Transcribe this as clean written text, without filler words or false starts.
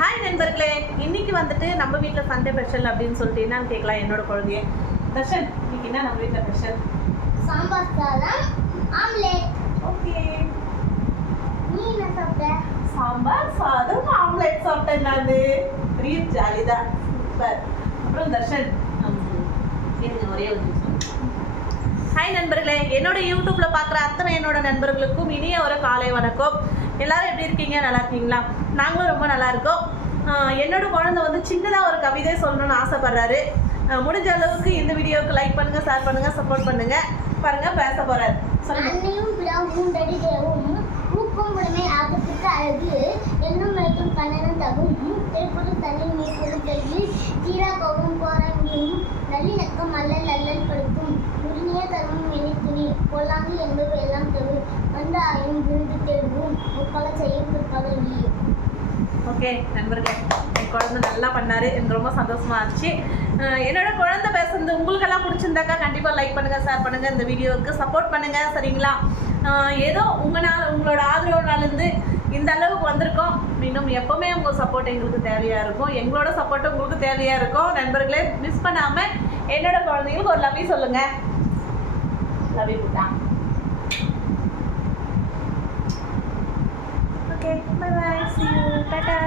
Hi நண்பர்களே, இன்னைக்கு வந்துட்டு நம்ம வீட்டில் சண்டே ஸ்பெஷல் அப்படின்னு சொல்லிட்டு என்னன்னு கேட்கலாம் என்னோட குழந்தைய. தர்ஷன், இன்னைக்கு என்ன நம்ம வீட்டில் ஸ்பெஷல்? சாம்பார் சாதம், ஆம்லெட். ஓகே, நீ என்ன சாப்பிட்ட? சாம்பார் சாதம் ஆம்லெட் சாப்பிட்டேன் நான். பெரிய ஜாலிதான், சூப்பர். அப்புறம் தர்ஷன் ஒரே ஒரு நிமிஷம். ஹாய் நண்பர்களே, என்னோட யூடியூப்ல பார்க்குற அத்தனை என்னோட நண்பர்களுக்கும் இனிய ஒரு காலை வணக்கம். எல்லாரும் எப்படி இருக்கீங்க? நல்லா இருக்கீங்களா? நாங்களும் ரொம்ப நல்லா இருக்கோம். என்னோட குழந்தை வந்து சின்னதாக ஒரு கவிதை சொல்லணும்னு ஆசைப்படுறாரு. முடிஞ்ச அளவுக்கு இந்த வீடியோவுக்கு லைக் பண்ணுங்க, ஷேர் பண்ணுங்க, சப்போர்ட் பண்ணுங்க. பாருங்க, பேச போறாரு. அன்னையும் விடாவும் தடிகவும் ஊக்கம் உடனே ஆபத்துக்கு அழகு என்னும் மைக்கும் கண்ணனும் தகும் தேய்ப்பொரு தனி மீட்பொரு கல்வி தீரா கோபம் போராடியும் நல்லிணக்கம் அல்லல் அல்லல் படுத்தும் உரிமைய தரும் எண்ணித்துணி பொல்லாங்கு என்பது எல்லாம் தரும் வந்த ஆயும் விருது தேர்வும் முற்பக செய்யும் பிற்பக நீயும். ஓகே நண்பர்களே, என் குழந்தை நல்லா பண்ணாரு. எனக்கு ரொம்ப சந்தோஷமா இருந்துச்சு. என்னோட குழந்தை பேசுறது உங்களுக்கெல்லாம் பிடிச்சிருந்தாக்கா கண்டிப்பாக லைக் பண்ணுங்க, ஷேர் பண்ணுங்க, இந்த வீடியோவுக்கு சப்போர்ட் பண்ணுங்க, சரிங்களா? ஏதோ உங்களோட ஆதரவுனாலேருந்து இந்த அளவுக்கு வந்திருக்கோம். இன்னும் எப்பவுமே உங்கள் சப்போர்ட் எங்களுக்கு தேவையாக இருக்கும், எங்களோட சப்போர்ட் உங்களுக்கு தேவையாக இருக்கும். நண்பர்களே, மிஸ் பண்ணாமல் என்னோட குழந்தைங்களுக்கு ஒரு லவ் சொல்லுங்க. Love you. Okay, bye bye, see you, Tata.